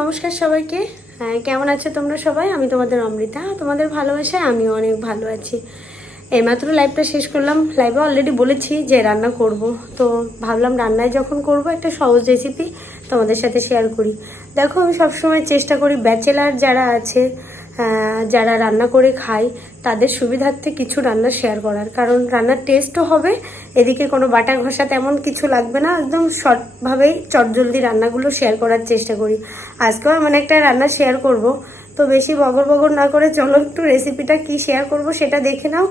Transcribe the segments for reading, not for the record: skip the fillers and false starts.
নমস্কার সবাইকে। কেমন আছো তোমরা সবাই? আমি তোমাদের অমৃতা। তোমাদের ভালোবাসায় আমিও অনেক ভালো আছি। এইমাত্র লাইভটা শেষ করলাম। লাইভে অলরেডি বলেছি যে রান্না করব, তো ভাবলাম রান্নায় যখন করব একটা সহজ রেসিপি তোমাদের সাথে শেয়ার করি। দেখো, আমি সবসময় চেষ্টা করি ব্যাচেলার যারা আছে, যারা রান্না করে খায় তাদের সুবিধার্থে কিছু রান্না শেয়ার করার, কারণ রান্নার টেস্টও হবে, এদিকে কোনো বাটা ঘষা তেমন কিছু লাগবে না, একদম শর্টভাবেই চটজলদি রান্নাগুলো শেয়ার করার চেষ্টা করি। আজকেও এমন একটা রান্না শেয়ার করব, তো বেশি বগর বগর না করে চলো একটু রেসিপিটা কি শেয়ার করব সেটা দেখে নাও।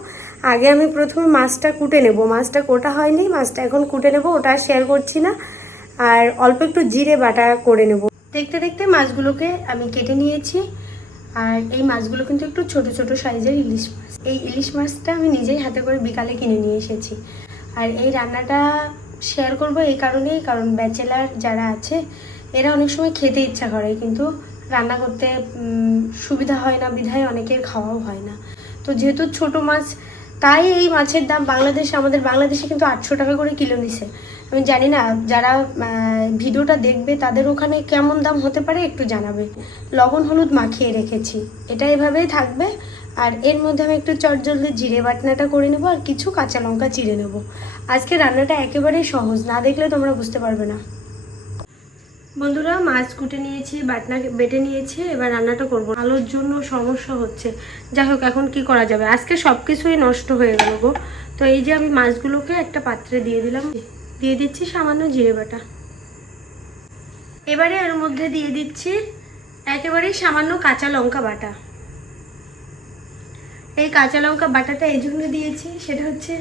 আগে আমি প্রথমে মাছটা কুটে নেব। মাছটা কোটা হয়নি, মাছটা এখন কুটে নেব, ওটা শেয়ার করছি না। আর অল্প একটু জিরে বাটা করে নেব। দেখতে দেখতে মাছগুলোকে আমি কেটে নিয়েছি। আর এই মাছগুলো কিন্তু একটু ছোট ছোট সাইজের ইলিশ মাছ। এই ইলিশ মাছটা আমি নিজেই হাতে করে বিকালে কিনে নিয়ে এসেছি। আর এই রান্নাটা শেয়ার করব এই কারণেই, কারণ ব্যাচেলার যারা আছে এরা অনেক সময় খেতে ইচ্ছা করে, কিন্তু রান্না করতে সুবিধা হয় না, বিধায় অনেকের খাওয়াও হয় না। তো যেহেতু ছোট মাছ, তাই এই মাছের দাম আমাদের বাংলাদেশে কিন্তু 800 টাকা করে কিলো নিছে। আমি জানি না যারা ভিডিওটা দেখবে তাদের ওখানে কেমন দাম হতে পারে, একটু জানাবে। লবণ হলুদ মাখিয়ে রেখেছি, এটা এভাবেই থাকবে। আর এর মধ্যে আমি একটু চটজলদি জিরে বাটনাটা করে নেবো আর কিছু কাঁচা লঙ্কা চিড়ে নেবো। আজকে রান্নাটা একেবারেই সহজ, না দেখলে তোমরা বুঝতে পারবে না। বন্ধুরা, মাছ কুটে নিয়েছি, বাটনা বেটে নিয়েছি, এবার রান্নাটা করবো। আলোর জন্য সমস্যা হচ্ছে, যাই হোক এখন কি করা যাবে, আজকে সব কিছুই নষ্ট হয়ে গেল গো। তো এই যে আমি মাছগুলোকে একটা পাত্রে দিয়ে দিলাম, দিয়ে দিচ্ছি সামান্য জিরে বাটা। এবারে এর মধ্যে দিয়ে দিচ্ছি একেবারেই সামান্য কাঁচা লঙ্কা বাটা। এই কাঁচা লঙ্কা বাটাটা এই জন্য দিয়েছি, সেটা হচ্ছে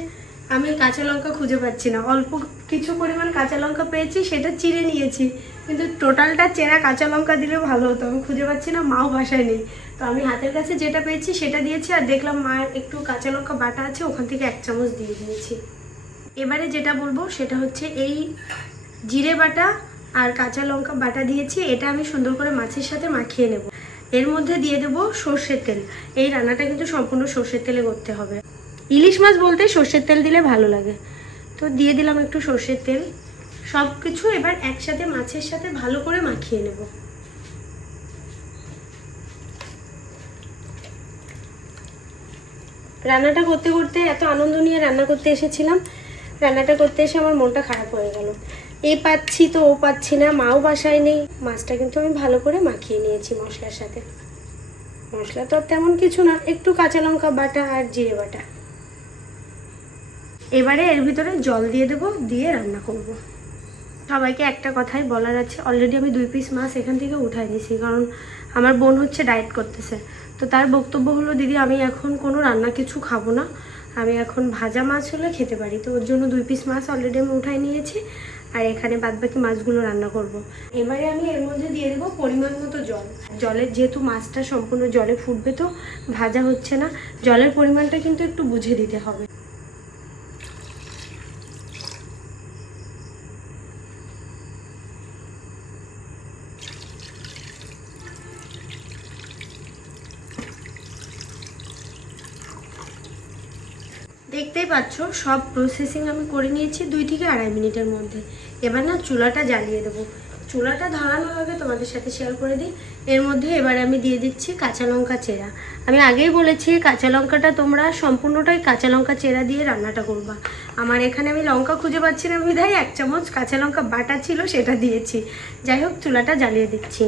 আমি কাঁচা লঙ্কা খুঁজে পাচ্ছি না, অল্প কিছু পরিমাণ কাঁচা লঙ্কা পেয়েছি, সেটা চিড়ে নিয়েছি, কিন্তু টোটালটা চেরা কাঁচা লঙ্কা দিলে ভালো হতো, আমি খুঁজে পাচ্ছি না, মাও বাসায় নেই। তো আমি হাতের কাছে যেটা পেয়েছি সেটা দিয়েছি, আর দেখলাম মায়ের একটু কাঁচা লঙ্কা বাটা আছে, ওখান থেকে 1 চামচ দিয়ে দিয়েছি। এবারে যেটা বলবো সেটা হচ্ছে এই জিরে বাটা আর কাঁচা লঙ্কা বাটা দিয়েছি, এটা আমি সুন্দর করে মাছের সাথে মাখিয়ে নেব। এর মধ্যে দিয়ে দেবো সর্ষের তেল। এই রান্নাটা কিন্তু সম্পূর্ণ সর্ষের তেলে করতে হবে। ইলিশ মাছ বলতে সর্ষের তেল দিলে ভালো লাগে, তো দিয়ে দিলাম একটু সর্ষের তেল। সব কিছু এবার একসাথে মাছের সাথে ভালো করে মাখিয়ে নেব। রান্নাটা করতে করতে এত আনন্দ নিয়ে রান্না করতে এসেছিলাম, রান্নাটা করতে এসে আমার মনটা খারাপ হয়ে গেল। এ পাচ্ছি তো ও পাচ্ছি না, মাও বাসায় নেই। মাছটা কিন্তু আমি ভালো করে মাখিয়ে নিয়েছি মশলার সাথে। মশলা তো তেমন কিছু না, একটু কাঁচা লঙ্কা বাটা আর জিরে বাটা। এবারে এর ভিতরে জল দিয়ে দেবো, দিয়ে রান্না করব। সবাইকে একটা কথাই বলার আছে, অলরেডি আমি 2 পিস মাছ এখান থেকে উঠাই দিয়েছি, কারণ আমার বোন হচ্ছে ডায়েট করতেছে। তো তার বক্তব্য হলো, দিদি আমি এখন কোনো রান্না কিছু খাবো না, আমি এখন ভাজা মাছ হলে খেতে পারি। তো ওর জন্য 2 পিস মাছ অলরেডি আমি উঠাই নিয়েছি, আর এখানে বাদবাকি মাছগুলো রান্না করব। এবারে আমি এর মধ্যে দিয়ে দেবো পরিমাণ মতো জল। জলের যেহেতু মাছটা সম্পূর্ণ জলে ফুটবে, তো ভাজা হচ্ছে না, জলের পরিমাণটা কিন্তু একটু বুঝে দিতে হবে। দেখতেই পাচ্ছ সব প্রসেসিং আমি করে নিয়েছি 2 থেকে 2.5 মিনিটের মধ্যে। এবার না চুলাটা জ্বালিয়ে দেবো। চুলাটা ধরানোর আগে তোমাদের সাথে শেয়ার করে দিই, এর মধ্যে এবার আমি দিয়ে দিচ্ছি কাঁচা লঙ্কা চেরা। আমি আগেই বলেছি কাঁচা লঙ্কাটা তোমরা সম্পূর্ণটাই কাঁচা লঙ্কা চেরা দিয়ে রান্নাটা করবা। আমার এখানে আমি লঙ্কা খুঁজে পাচ্ছি না, বিধায় 1 চামচ কাঁচা লঙ্কা বাটা ছিল সেটা দিয়েছি। যাই হোক, চুলাটা জ্বালিয়ে দিচ্ছি।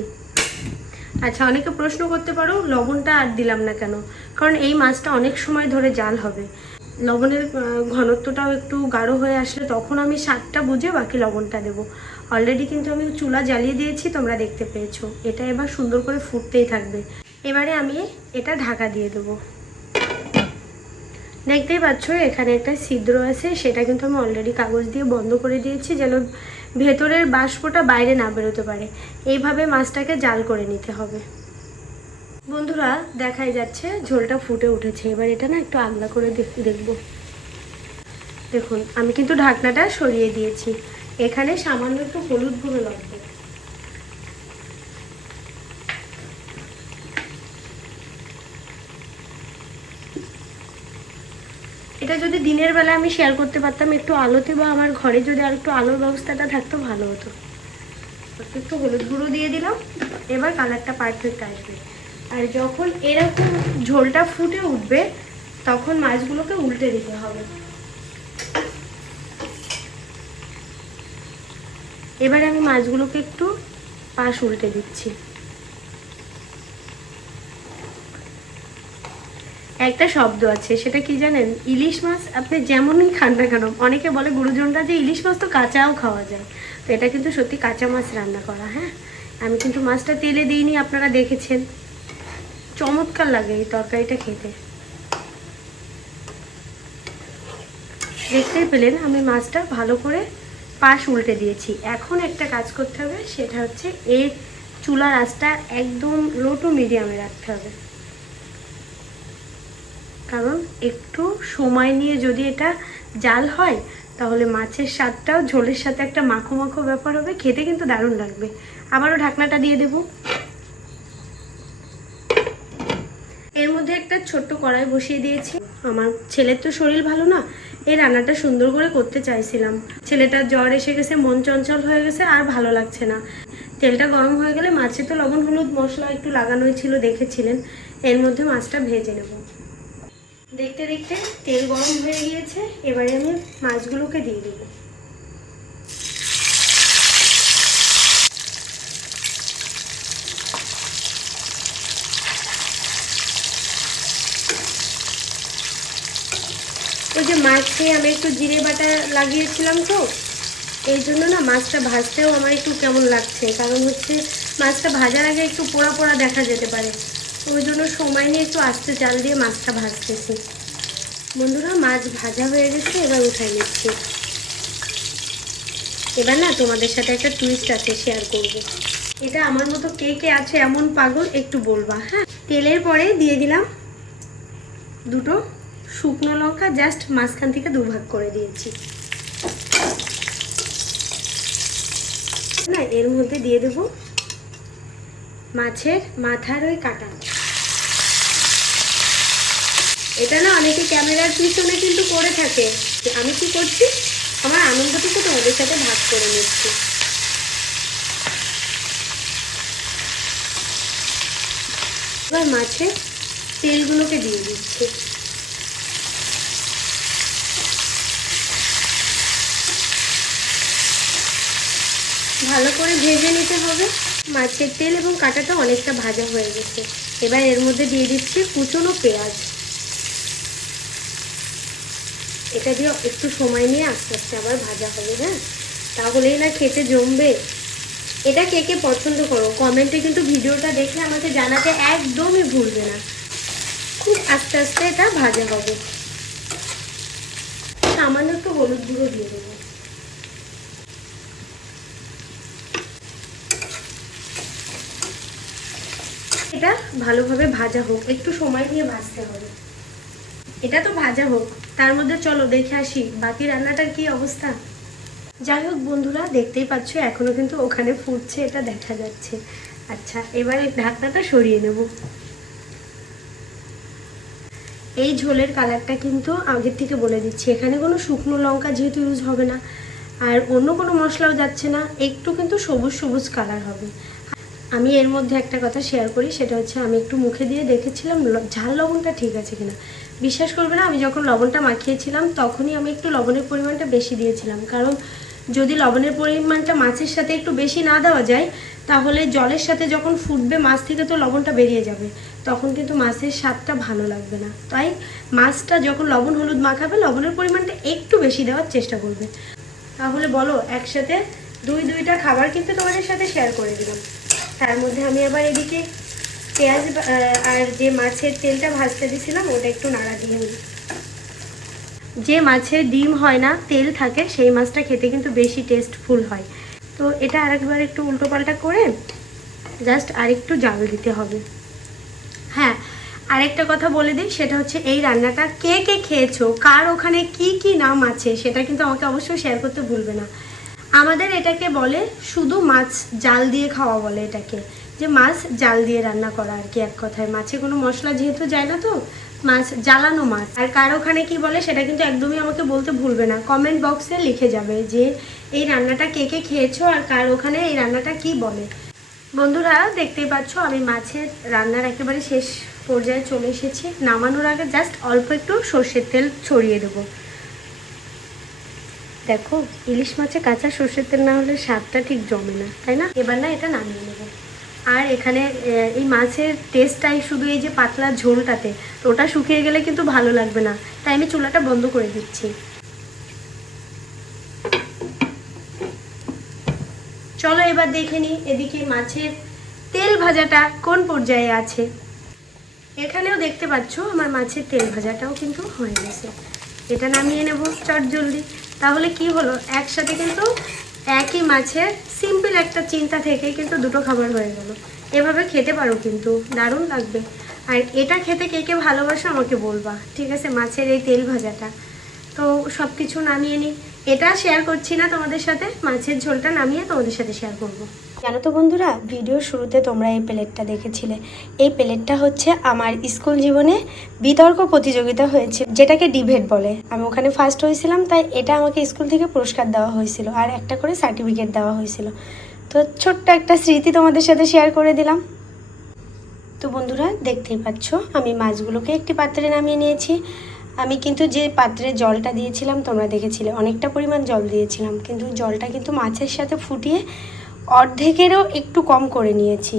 আচ্ছা, অনেকে প্রশ্ন করতে পারো লবণটা আর দিলাম না কেন, কারণ এই মাছটা অনেক সময় ধরে জাল হবে। লবণের ঘনত্বটাও একটু গাঢ় হয়ে আসলে তখন আমি স্বাদটা বুঝে বাকি লবণটা দেবো। অলরেডি কিন্তু আমি চুলা জ্বালিয়ে দিয়েছি, তোমরা দেখতে পেয়েছো। এটা এবার সুন্দর করে ফুটতেই থাকবে। এবারে আমি এটা ঢাকা দিয়ে দেবো। দেখতেই পাচ্ছ এখানে একটা ছিদ্র আছে, সেটা কিন্তু আমি অলরেডি কাগজ দিয়ে বন্ধ করে দিয়েছি, যেন ভেতরের বাষ্পটা বাইরে না বেরোতে পারে। এইভাবে মাছটাকে জাল করে নিতে হবে। বন্ধুরা, দেখাই যাচ্ছে ঝোলটা ফুটে উঠেছে। এবার এটা না একটু আগলা করে দেখবো। দেখুন, আমি কিন্তু ঢাকনাটা সরিয়ে দিয়েছি। এখানে সামান্য একটু হলুদ গুঁড়ো লাগবে। এটা যদি দিনের বেলা আমি শেয়ার করতে পারতাম একটু আলোতে, বা আমার ঘরে যদি আর একটু আলোর ব্যবস্থাটা থাকতো ভালো হতো। একটু হলুদ গুঁড়ো দিয়ে দিলাম। এবার কালারটা পারফেক্ট আসবে। আর যখন এরকম ঝোলটা ফুটে উঠবে তখন মাছগুলোকে উল্টে দিতে হবে। এবারে আমি মাছগুলোকে একটু পাশ উল্টে দিচ্ছি। একটা শব্দ আছে, সেটা কি জানেন? ইলিশ মাছ আপনি যেমনই খান না কেন, অনেকে বলে গুরুজনরা যে ইলিশ মাছ তো কাঁচাও খাওয়া যায়, তো এটা কিন্তু সত্যি কাঁচা মাছ রান্না করা। হ্যাঁ, আমি কিন্তু মাছটা তেলে দিইনি, আপনারা দেখেছেন। চমৎকার লাগে এই তরকারিটা খেতে। দেখতেই পেলেন আমি মাছটা ভালো করে পাশ উল্টে দিয়েছি। এখন একটা কাজ করতে হবে, সেটা হচ্ছে এই চুলার আঁচটা একদম লো টু মিডিয়ামে রাখতে হবে। কারণ একটু সময় নিয়ে যদি এটা জাল হয় তাহলে মাছের স্বাদটাও ঝোলের সাথে একটা মাখো মাখো ব্যাপার হবে, খেতে কিন্তু দারুণ লাগবে। আবারও ঢাকনাটা দিয়ে দেব। এর মধ্যে একটা ছোট্ট কড়াই বসিয়ে দিয়েছি। আমার ছেলের তো শরীর ভালো না, এই রান্নাটা সুন্দর করে করতে চাইছিলাম। ছেলেটার জ্বর এসে গেছে, মন চঞ্চল হয়ে গেছে, আর ভালো লাগছে না। তেলটা গরম হয়ে গেলে মাছে তো লবণ হলুদ মশলা একটু লাগানোই ছিল, দেখেছিলেন। এর মধ্যে মাছটা ভেজে নেব। দেখতে দেখতে তেল গরম হয়ে গিয়েছে, এবারে আমি মাছগুলোকে দিয়ে দেব। ওই যে মাছে আমি একটু জিরে বাটা লাগিয়েছিলাম, তো এই জন্য না মাছটা ভাজতেও আমার একটু কেমন লাগছে। কারণ হচ্ছে মাছটা ভাজার আগে একটু পোড়া পোড়া দেখা যেতে পারে, ওই জন্য সময় নিয়ে একটু আস্তে জাল দিয়ে মাছটা ভাজতেছি। বন্ধুরা, মাছ ভাজা হয়ে গেছে, এবার উঠাই নিচ্ছি। এবার না তোমাদের সাথে একটা টুইস্ট আছে, শেয়ার করব। এটা আমার মতো কে কে আছে এমন পাগল একটু বলবা। হ্যাঁ, তেলের পরে দিয়ে দিলাম দুটো শুকনো লঙ্কা, জাস্ট মাঝখান থেকে দুভাগ করে দিয়েছি। না, এর মধ্যে দিয়ে দেব মাছের মাথার ওই কাটা। এটা না অনেকে ক্যামেরার পিছনে কিন্তু করে থাকে, আমি কি করছি, আমার আনন্দটুকু তোমাদের সাথে ভাগ করে নিচ্ছি। এবার মাছের তেলগুলোকে দিয়ে দিচ্ছি। ভালো করে ভেজে নিতে হবে। মাছের তেল এবং কাঁটাটা অনেকটা ভাজা হয়ে গেছে। এবার এর মধ্যে দিয়ে দিচ্ছি কুচনো পেঁয়াজ। এটা দিয়ে একটু সময় নিয়ে আস্তে আস্তে আবার ভাজা হবে। হ্যাঁ, তাহলেই না খেতে জমবে। এটা কে কে পছন্দ করো কমেন্টে কিন্তু ভিডিওটা দেখলে আমাকে জানাতে একদমই ভুলবে না। খুব আস্তে আস্তে এটা ভাজা হবে। সামান্য একটু হলুদ গুঁড়ো দিয়ে দেবো। এটা ভালোভাবে ভাজা হোক, একটু সময় নিয়ে ভাজতে হবে। এটা তো ভাজা হোক, তার মধ্যে চলো দেখে আসি বাকি রান্নাটার কি অবস্থা। যাই হোক বন্ধুরা, দেখতেই পাচ্ছ এখনো কিন্তু ওখানে ফুটছে, এটা দেখা যাচ্ছে। আচ্ছা, এবারে ঢাকনাটা সরিয়ে নেব। এই ঝোলের কালারটা কিন্তু আগের থেকে বলে দিচ্ছি, এখানে কোনো শুকনো লঙ্কা যেহেতু ইউজ হবে না, আর অন্য কোনো মশলাও যাচ্ছে না, একটু কিন্তু সবুজ সবুজ কালার হবে। আমি এর মধ্যে একটা কথা শেয়ার করি, সেটা হচ্ছে আমি একটু মুখে দিয়ে দেখেছিলাম ঝাল লবণটা ঠিক আছে কিনা। বিশ্বাস করবে না, আমি যখন লবণটা মাখিয়েছিলাম তখনই আমি একটু লবণের পরিমাণটা বেশি দিয়েছিলাম। কারণ যদি লবণের পরিমাণটা মাছের সাথে একটু বেশি না দেওয়া যায়, তাহলে জলের সাথে যখন ফুটবে মাছ থেকে তো লবণটা বেরিয়ে যাবে, তখন কিন্তু মাছের স্বাদটা ভালো লাগবে না। তাই মাছটা যখন লবণ হলুদ মাখাবে লবণের পরিমাণটা একটু বেশি দেওয়ার চেষ্টা করবে। তাহলে বলো, একসাথে দুইটা খাবার কিন্তু তোমাদের সাথে শেয়ার করে দিলাম। তার মধ্যে আমি আবার এদিকে পেঁয়াজ আর যে মাছের তেলটা ভাজতে দিয়েছিলাম ওটা একটু নাড়া দিয়ে নিই। যে মাছের ডিম হয় না, তেল থাকে, সেই মাছটা খেতে কিন্তু বেশি টেস্টফুল হয়। তো এটা আরেকবার একটু উল্টোপাল্টা করে জাস্ট আরেকটু জাল দিতে হবে। হ্যাঁ, আরেকটা কথা বলে দিই, সেটা হচ্ছে এই রান্নাটা কে কে খেয়েছো, কার ওখানে কি কি নাম আছে, সেটা কিন্তু আমাকে অবশ্যই শেয়ার করতে ভুলবে না। আমাদের এটাকে বলে শুধু মাছ জাল দিয়ে খাওয়া বলে এটাকে, যে মাছ জাল দিয়ে রান্না করা আর কি, এক কথায়। মাছে কোনো মশলা যেহেতু যায় না, তো মাছ জ্বালানো মাছ। আর কার ওখানে কি বলে সেটা কিন্তু একদমই আমাকে বলতে ভুলবে না, কমেন্ট বক্সে লিখে যাবে যে এই রান্নাটা কে কে খেয়েছো আর কার ওখানে এই রান্নাটা কি বলে। বন্ধুরা দেখতেই পাচ্ছ আমি মাছের রান্নার একেবারে শেষ পর্যায়ে চলে এসেছি। নামানোর আগে জাস্ট অল্প একটু সর্ষের তেল ছড়িয়ে দেবো। দেখো, ইলিশ মাছে কাঁচা সর্ষের তেল না হলে স্বাদটা ঠিক জমে না, তাই না? এবার না এটা নামিয়ে নেব। আর এখানে এই মাছের টেস্টটাই শুধু এই যে পাতলা ঝোলটাতে, তো ওটা শুকিয়ে গেলে কিন্তু ভালো লাগবে না, তাই আমি চুলাটা বন্ধ করে দিচ্ছি। চলো এবার দেখে নিই এদিকে মাছের তেল ভাজাটা কোন পর্যায়ে আছে। এখানেও দেখতে পাচ্ছ আমার মাছের তেল ভাজাটাও কিন্তু হয়ে গেছে। এটা নামিয়ে নেব চট জলদি। তাহলে কি হলো, একসাথে কিন্তু একই মাছের সিম্পল একটা চিন্তা থেকে কিন্তু দুটো খাবার হয়ে গেল। এভাবে খেতে পারো, কিন্তু দারুণ লাগবে। আর এটা খেতে কে কে ভালোবাসো আমাকে বলবা, ঠিক আছে? মাছের এই তেল ভাজাটা তো সব কিছু নামিয়ে নিই। এটা শেয়ার করছি না তোমাদের সাথে, মাছের ঝোলটা নামিয়ে তোমাদের সাথে শেয়ার করব। জানো তো বন্ধুরা, ভিডিওর শুরুতে তোমরা এই প্লেটটা দেখেছিলে। এই প্লেটটা হচ্ছে আমার স্কুল জীবনে বিতর্ক প্রতিযোগিতা হয়েছে, যেটাকে ডিবেট বলে। আমি ওখানে ফার্স্ট হয়েছিলাম, তাই এটা আমাকে স্কুল থেকে পুরস্কার দেওয়া হয়েছিল, আর একটা করে সার্টিফিকেট দেওয়া হয়েছিল। তো ছোট্ট একটা স্মৃতি তোমাদের সাথে শেয়ার করে দিলাম। তো বন্ধুরা দেখতেই পাচ্ছ আমি মাছগুলোকে একটি পাত্রে নামিয়ে নিয়েছি। আমি কিন্তু যে পাত্রে জলটা দিয়েছিলাম তোমরা দেখেছিলে, অনেকটা পরিমাণ জল দিয়েছিলাম, কিন্তু জলটা কিন্তু মাছের সাথে ফুটিয়ে অর্ধেকেরও একটু কম করে নিয়েছি।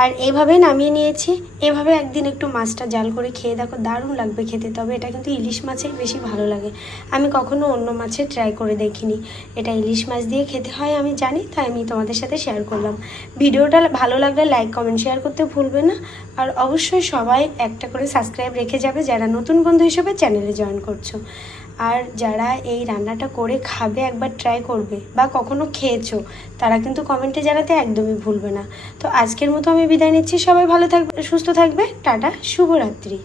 আর এভাবে নামিয়ে নিয়েছি। এভাবে একদিন একটু মাছটা জাল করে খেয়ে দেখো, দারুণ লাগবে খেতে। তবে এটা কিন্তু ইলিশ মাছের বেশি ভালো লাগে, আমি কখনো অন্য মাছের ট্রাই করে দেখিনি। এটা ইলিশ মাছ দিয়ে খেতে হয় আমি জানি, তাই আমি তোমাদের সাথে শেয়ার করলাম। ভিডিওটা ভালো লাগলে লাইক কমেন্ট শেয়ার করতে ভুলবে না। আর অবশ্যই সবাই একটা করে সাবস্ক্রাইব রেখে যাবে যারা নতুন বন্ধু হিসেবে চ্যানেলে জয়েন করছো। আর যারা এই রান্নাটা করে খাবে, একবার ট্রাই করবে বা কখনো খেয়েছো, তারা কিন্তু কমেন্টে জানাতে একদমই ভুলবে না। তো আজকের মতো আমি বিদায় নিচ্ছি। সবাই ভালো থাকবে, সুস্থ থাকবে। টাটা, শুভরাত্রি।